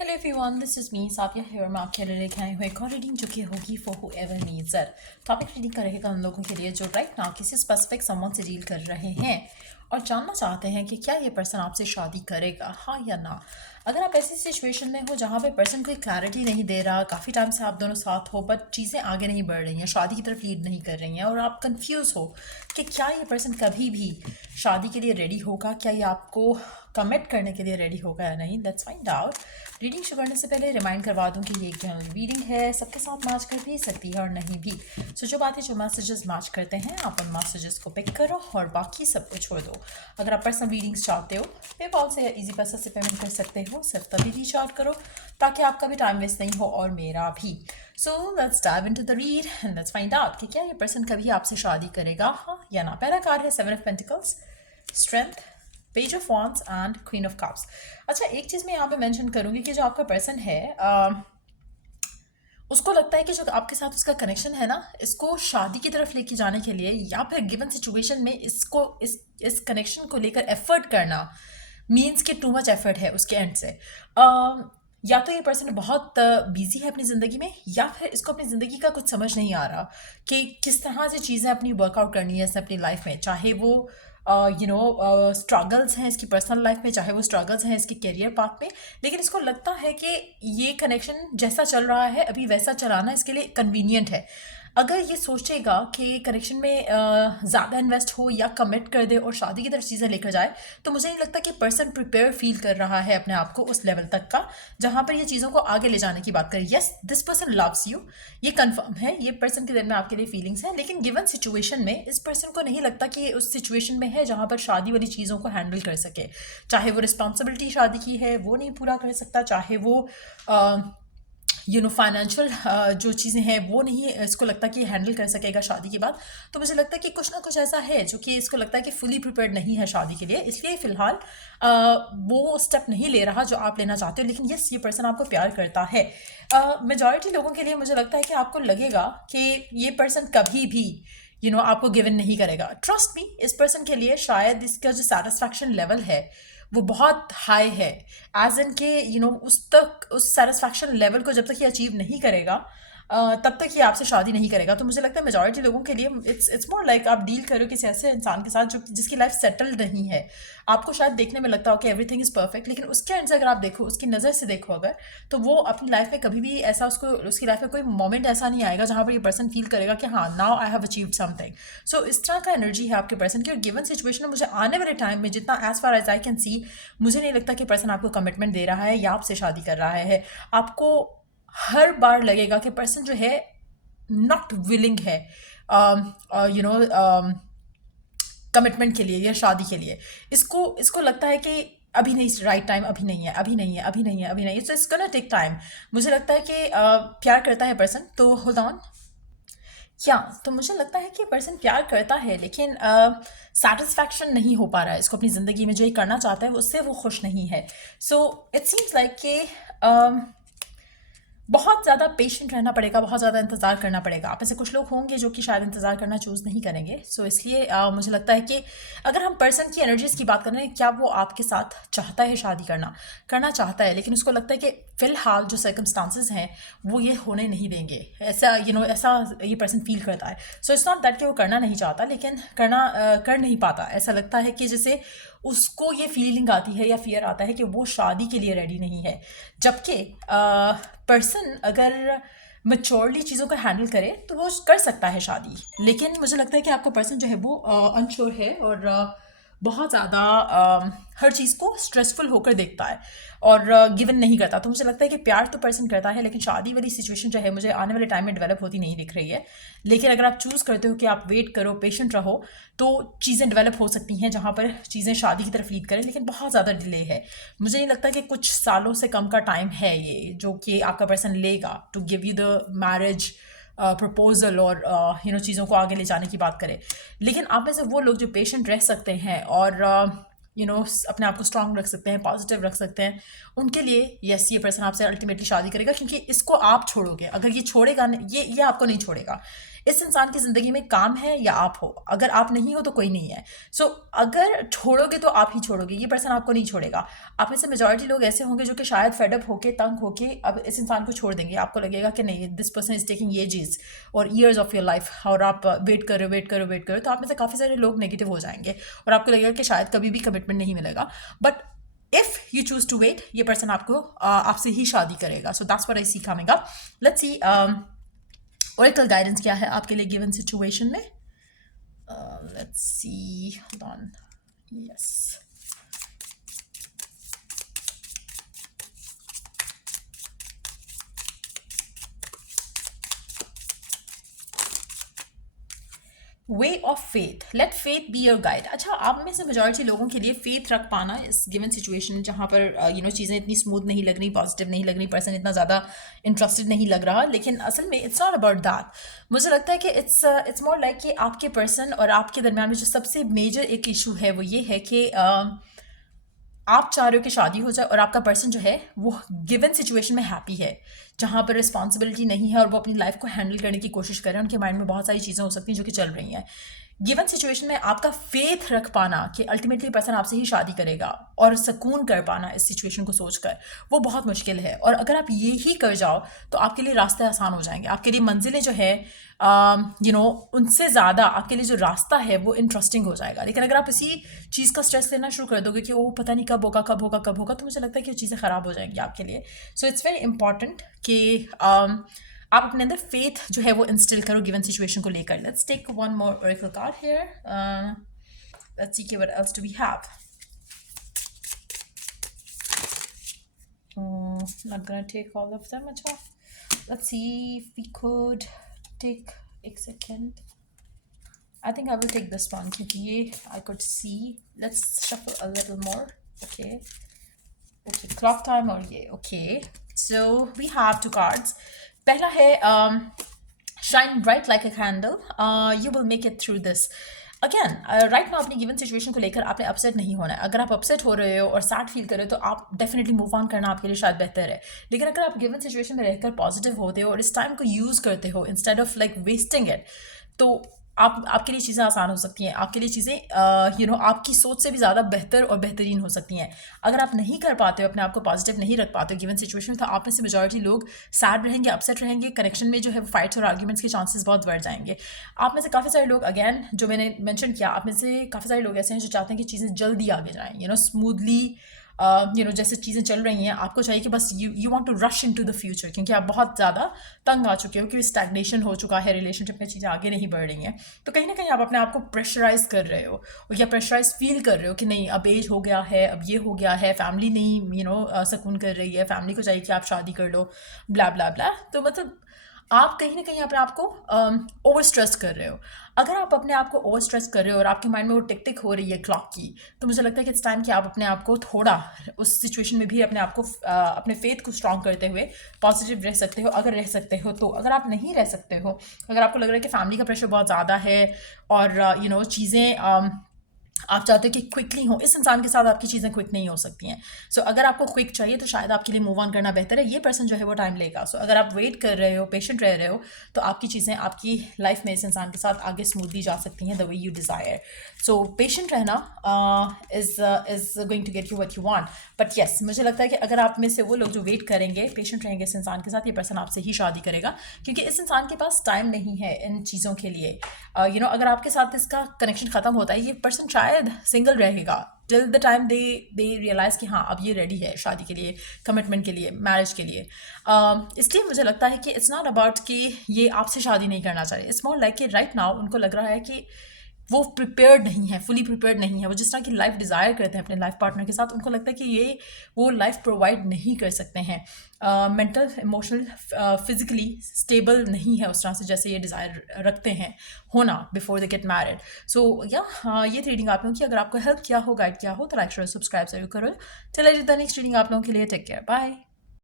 Hello everyone, this is me Safia here. मैं आपके लिए लेके आई हूँ एक और रीडिंग जो कि होगी for whoever needs it. Topic reading करेगा उन लोगों के लिए जो राइट नाउ किसी स्पेसिफिक समवन से डील कर रहे हैं और जानना चाहते हैं कि क्या ये पर्सन आपसे शादी करेगा, हाँ या ना। अगर आप ऐसी सिचुएशन में हो जहाँ पे पर्सन कोई क्लैरिटी नहीं दे रहा, काफ़ी टाइम से आप दोनों साथ हो बट चीज़ें आगे नहीं बढ़ रही हैं, शादी की तरफ लीड नहीं कर रही हैं और आप कंफ्यूज हो कि क्या ये पर्सन कभी भी शादी के लिए रेडी होगा, क्या ये आपको कमिट करने के लिए रेडी होगा या नहीं, लेट्स फाइंड आउट। रीडिंग शुरू करने से पहले रिमाइंड करवा दूं कि ये एक जनरल रीडिंग है, सबके साथ मैच कर भी सकती है और नहीं भी। सो जो बातें जो मैसेजेस मैच करते हैं आप उन मैसेजेस को पिक करो और बाकी सब को छोड़ दो। अगर आप पर्सनल रीडिंग्स चाहते हो पेपॉल से या इजी पैसा से पेमेंट कर सकते हो, सिर्फ तभी रीच आउट करो ताकि आपका भी टाइम वेस्ट नहीं हो और मेरा भी। So let's dive into the read and let's find out कि क्या ये पर्सन कभी आपसे शादी करेगा, हाँ या ना। पहला कार्ड है 7 of pentacles, strength, page of wands and queen of cups. अच्छा, एक चीज़ मैं यहाँ पे मेंशन करूँगी कि जो आपका पर्सन है उसको लगता है कि जो आपके साथ उसका कनेक्शन है ना, इसको शादी की तरफ लेके जाने के लिए या फिर गिवन सिचुएशन में इसको इस कनेक्शन को लेकर एफर्ट करना मीन्स कि टू मच एफर्ट है उसके एंड से। या तो ये पर्सन बहुत बिजी है अपनी ज़िंदगी में या फिर इसको अपनी ज़िंदगी का कुछ समझ नहीं आ रहा कि किस तरह से चीज़ें अपनी वर्कआउट करनी है इसने अपनी लाइफ में, चाहे वो स्ट्रगल्स हैं इसकी पर्सनल लाइफ में, चाहे वो स्ट्रगल्स हैं इसके करियर पाथ में। लेकिन इसको लगता है कि ये कनेक्शन जैसा चल रहा है अभी वैसा चलाना इसके लिए कन्वीनियंट है। अगर ये सोचेगा कि कनेक्शन में ज़्यादा इन्वेस्ट हो या कमिट कर दे और शादी की तरफ चीज़ें लेकर जाए, तो मुझे नहीं लगता कि पर्सन प्रिपेयर फील कर रहा है अपने आप को उस लेवल तक का जहाँ पर ये चीज़ों को आगे ले जाने की बात करें। Yes, this person loves you, ये कंफर्म है, ये पर्सन के दिल में आपके लिए फीलिंग्स हैं, लेकिन गिवन सिचुएशन में इस पर्सन को नहीं लगता कि ये उस सिचुएशन में है जहाँ पर शादी वाली चीज़ों को हैंडल कर सके। चाहे वो रिस्पॉन्सिबिलिटी शादी की है वो नहीं पूरा कर सकता, चाहे वो फाइनेंशियल जो चीज़ें हैं वो नहीं इसको लगता कि हैंडल कर सकेगा शादी के बाद। तो मुझे लगता है कि कुछ ना कुछ ऐसा है जो कि इसको लगता है कि फुली प्रिपेयर्ड नहीं है शादी के लिए, इसलिए फ़िलहाल वो स्टेप नहीं ले रहा जो आप लेना चाहते हो। लेकिन यस, ये पर्सन आपको प्यार करता है। मेजॉरिटी लोगों के लिए मुझे लगता है कि आपको लगेगा कि ये पर्सन कभी भी आपको गिवन नहीं करेगा। ट्रस्ट मी, इस पर्सन के लिए शायद इसका जो सेटिस्फैक्शन लेवल है वो बहुत हाई है, एज इन के उस सेटिस्फैक्शन लेवल को जब तक ये अचीव नहीं करेगा तब तक ये आपसे शादी नहीं करेगा। तो मुझे लगता है मेजॉरिटी लोगों के लिए इट्स मोर लाइक आप डील करो किसी ऐसे इंसान के साथ जो जिसकी लाइफ सेटल्ड नहीं है। आपको शायद देखने में लगता हो कि एवरीथिंग इज़ परफेक्ट, लेकिन उसके एंड से अगर आप देखो, उसकी नज़र से देखो अगर, तो वो अपनी लाइफ में कभी भी ऐसा उसकी लाइफ में कोई मोमेंट ऐसा नहीं आएगा जहाँ पर ये पर्सन फील करेगा कि हाँ now I have achieved something. So इस तरह का एनर्जी है आपके पर्सन की और गिवन सिचुएशन में मुझे आने वाले टाइम में जितना as far as I can see, मुझे नहीं लगता कि पर्सन आपको कमिटमेंट दे रहा है या आपसे शादी कर रहा है। आपको हर बार लगेगा कि पर्सन जो है नॉट विलिंग है कमिटमेंट के लिए या शादी के लिए। इसको लगता है कि अभी नहीं राइट टाइम, अभी नहीं है, अभी नहीं है, अभी नहीं है, अभी नहीं है, so it's gonna take time. मुझे लगता है कि प्यार करता है पर्सन, तो होल्ड ऑन। क्या तो मुझे लगता है कि पर्सन प्यार करता है लेकिन सेटिस्फैक्शन नहीं हो पा रहा है इसको अपनी ज़िंदगी में, जो ये करना चाहता है उससे वो खुश नहीं है। सो इट सीम्स लाइक कि बहुत ज़्यादा पेशेंट रहना पड़ेगा, बहुत ज़्यादा इंतज़ार करना पड़ेगा। आप ऐसे कुछ लोग होंगे जो कि शायद इंतज़ार करना चूज़ नहीं करेंगे। सो इसलिए मुझे लगता है कि अगर हम पर्सन की एनर्जीज़ की बात करें, क्या वो आपके साथ चाहता है शादी करना चाहता है, लेकिन उसको लगता है कि फ़िलहाल जो सर्कमस्टांसेस हैं वो ये होने नहीं देंगे, ऐसा ऐसा ये पर्सन फील करता है। सो इट्स नॉट दैट कि वो करना नहीं चाहता, लेकिन कर नहीं पाता। ऐसा लगता है कि जैसे उसको ये फीलिंग आती है या फियर आता है कि वो शादी के लिए रेडी नहीं है। जबकि पर्सन अगर मैच्योरली चीज़ों को हैंडल करे तो वो कर सकता है शादी, लेकिन मुझे लगता है कि आपका पर्सन जो है वो अनश्योर है और बहुत ज़्यादा हर चीज़ को स्ट्रेसफुल होकर देखता है और गिवन नहीं करता। तो मुझे लगता है कि प्यार तो पर्सन करता है, लेकिन शादी वाली सिचुएशन जो है मुझे आने वाले टाइम में डेवलप होती नहीं दिख रही है। लेकिन अगर आप चूज़ करते हो कि आप वेट करो, पेशेंट रहो, तो चीज़ें डेवलप हो सकती हैं जहाँ पर चीज़ें शादी की तरफ लीड करें, लेकिन बहुत ज़्यादा डिले है। मुझे नहीं लगता कि कुछ सालों से कम का टाइम है ये जो कि आपका पर्सन लेगा to give you the marriage proposal और चीज़ों को आगे ले जाने की बात करें। लेकिन आप में से वो लोग जो पेशेंट रह सकते हैं और अपने आप को स्ट्रांग रख सकते हैं, पॉजिटिव रख सकते हैं, उनके लिए यस, ये पर्सन आपसे अल्टीमेटली शादी करेगा, क्योंकि इसको आप छोड़ोगे। अगर ये छोड़ेगा ये आपको नहीं छोड़ेगा। इस इंसान की ज़िंदगी में काम है या आप हो, अगर आप नहीं हो तो कोई नहीं है। सो अगर छोड़ोगे तो आप ही छोड़ोगे, ये पर्सन आपको नहीं छोड़ेगा। आप में से मेजॉरिटी लोग ऐसे होंगे जो कि शायद फेडअप होके, तंग होके अब इस इंसान को छोड़ देंगे। आपको लगेगा कि नहीं, this person is taking ages और ईयर्स ऑफ योर लाइफ, और आप वेट करो वेट करो वेट करो, तो आप में से काफ़ी सारे लोग नेगेटिव हो जाएंगे और आपको लगेगा कि शायद कभी भी कमिटमेंट नहीं मिलेगा। But if you choose to wait, ये पर्सन आपको आपसे ही शादी करेगा। So that's what I see coming up. Let's see oracle guidance क्या है आपके लिए गिवन सिचुएशन में। Let's see, hold on, yes, way of faith, let faith be your guide. अच्छा, आप में से मेजॉरिटी लोगों के लिए फेथ रख पाना इस गिवन सिचुएशन जहाँ पर चीज़ें इतनी स्मूथ नहीं लग रही, पॉजिटिव नहीं लग रही, पर्सन इतना ज़्यादा इंटरेस्टेड नहीं लग रहा, लेकिन असल में इट्स नॉट अबाउट दैट। मुझे लगता है कि इट्स मोर लाइक कि आपके पर्सन और आपके दरमियान में जो सबसे मेजर एक इशू है वो ये है कि आप चाह रहे हो कि शादी हो जाए और आपका पर्सन जो है वो गिवन सिचुएशन में हैप्पी है, जहाँ पर रिस्पॉन्सिबिलिटी नहीं है और वो अपनी लाइफ को हैंडल करने की कोशिश कर रहे हैं। उनके माइंड में बहुत सारी चीज़ें हो सकती हैं जो कि चल रही हैं। गिवन सिचुएशन में आपका फेथ रख पाना कि अल्टीमेटली पर्सन आपसे ही शादी करेगा और सुकून कर पाना इस सिचुएशन को सोचकर, वो बहुत मुश्किल है। और अगर आप ये ही कर जाओ तो आपके लिए रास्ते आसान हो जाएंगे, आपके लिए मंजिलें जो है उनसे ज़्यादा आपके लिए जो रास्ता है वो इंटरेस्टिंग हो जाएगा। लेकिन अगर आप इसी चीज़ का स्ट्रेस लेना शुरू कर दोगे कि वो पता नहीं कब होगा कब होगा कब होगा, तो मुझे लगता है कि वो चीज़ें ख़राब हो जाएंगी आपके लिए। सो इट्स वेरी इंपॉर्टेंट कि आप अपने अंदर फेथ जो है वो इंस्टिल करो गिवन सिचुएशन को लेकर। Let's take one more oracle card here, let's see what else do we have. Not gonna take all of them. अच्छा, let's see if we could take, एक second, I think I will take this one क्योंकि ये I could see. Let's shuffle a little more. Okay, okay, clock time और ये okay. So we have two cards. पहला है shine bright like a candle. You will make it through this. Again right now अपनी given situation को लेकर आपने upset नहीं होना है। अगर आप अपसेट हो रहे हो और सैड फील कर रहे हो तो आप डेफिनेटली मूव ऑन करना आपके लिए शायद बेहतर है। लेकिन अगर आप गिवन सिचुएशन में रहकर पॉजिटिव होते हो और इस टाइम को यूज़ करते हो instead of like wasting it, तो आपके लिए चीज़ें आसान हो सकती हैं, आपके लिए चीज़ें आपकी सोच से भी ज़्यादा बेहतर और बेहतरीन हो सकती हैं। अगर आप नहीं कर पाते हो, अपने आप को पॉजिटिव नहीं रख पाते हो गिवन सिचुएशन में, तो आप में से मेजॉरिटी लोग सैड रहेंगे, अपसेट रहेंगे, कनेक्शन में जो है फाइट्स और आर्ग्यूमेंट्स के चांसेस बहुत बढ़ जाएंगे। आप में से काफ़ी सारे लोग, अगेन जो मैंने मेंशन किया, आप में से काफ़ी सारे लोग ऐसे हैं जो चाहते हैं कि चीज़ें जल्दी आगे जाएँ, स्मूथली, जैसे चीज़ें चल रही हैं, आपको चाहिए कि बस you want to rush into the future, क्योंकि आप बहुत ज़्यादा तंग आ चुके हो कि स्टैग्नेशन हो चुका है रिलेशनशिप में, चीज़ें आगे नहीं बढ़ रही हैं। तो कहीं ना कहीं आप अपने आप को प्रेशराइज कर रहे हो या प्रेशराइज फील कर रहे हो कि नहीं, अब एज हो गया है, अब ये हो गया है, फैमिली नहीं सुकून कर रही है, फैमिली को चाहिए कि आप शादी कर लो, ब्ला ब्ला ब्ला। तो मतलब आप कहीं ना कहीं अपने आप को ओवर स्ट्रेस कर रहे हो। अगर आप अपने आप को ओवर स्ट्रेस कर रहे हो और आपके माइंड में वो टिक टिक हो रही है क्लॉक की, तो मुझे लगता है कि इट्स टाइम कि आप अपने आप को थोड़ा उस सिचुएशन में भी अपने आप को अपने फेथ को स्ट्रॉन्ग करते हुए पॉजिटिव रह सकते हो, अगर रह सकते हो तो। अगर आप नहीं रह सकते हो, अगर आपको लग रहा है कि फैमिली का प्रेशर बहुत ज़्यादा है और चीज़ें आप चाहते हो कि क्विकली हो, इस इंसान के साथ आपकी चीज़ें क्विक नहीं हो सकती हैं। सो अगर आपको क्विक चाहिए तो शायद आपके लिए मूव ऑन करना बेहतर है। ये पर्सन जो है वो टाइम लेगा। सो अगर आप वेट कर रहे हो, पेशेंट रह रहे हो, तो आपकी चीज़ें आपकी लाइफ में इस इंसान के साथ आगे स्मूथली जा सकती हैं the way you desire. So patient रहना is going to get you what you want. But yes, मुझे लगता है कि अगर आप में से वो लोग जो वेट करेंगे, पेशेंट रहेंगे इस इंसान के साथ, ये पर्सन आपसे ही शादी करेगा, क्योंकि इस इंसान के पास टाइम नहीं है इन चीज़ों के लिए। अगर आपके साथ इसका कनेक्शन ख़त्म होता है, ये पर्सन शायद सिंगल रहेगा till the time they realise कि हाँ, अब ये रेडी है शादी के लिए, कमिटमेंट के लिए, मैरिज के लिए। इसलिए मुझे लगता है कि इट्स नॉट अबाउट कि ये आपसे शादी नहीं करना चाहिए। इट्स मोर लाइक कि राइट नाउ उनको लग रहा है कि वो प्रिपेयर्ड नहीं है, फुली प्रिपेयर्ड नहीं है। वो जिस तरह की लाइफ डिज़ायर करते हैं अपने लाइफ पार्टनर के साथ, उनको लगता है कि वो लाइफ प्रोवाइड नहीं कर सकते हैं। मेंटल, इमोशनल, फिजिकली स्टेबल नहीं है उस तरह से जैसे ये डिज़ायर रखते हैं होना बिफोर दे गेट मैरिड। सो ये रीडिंग आप लोगों की अगर आपको हेल्प किया हो, गाइड किया हो, तो लाइक शेयर सब्सक्राइब जरूर करो। चलिए, नेक्स्ट रीडिंग आप लोगों के लिए, टेक केयर, बाय।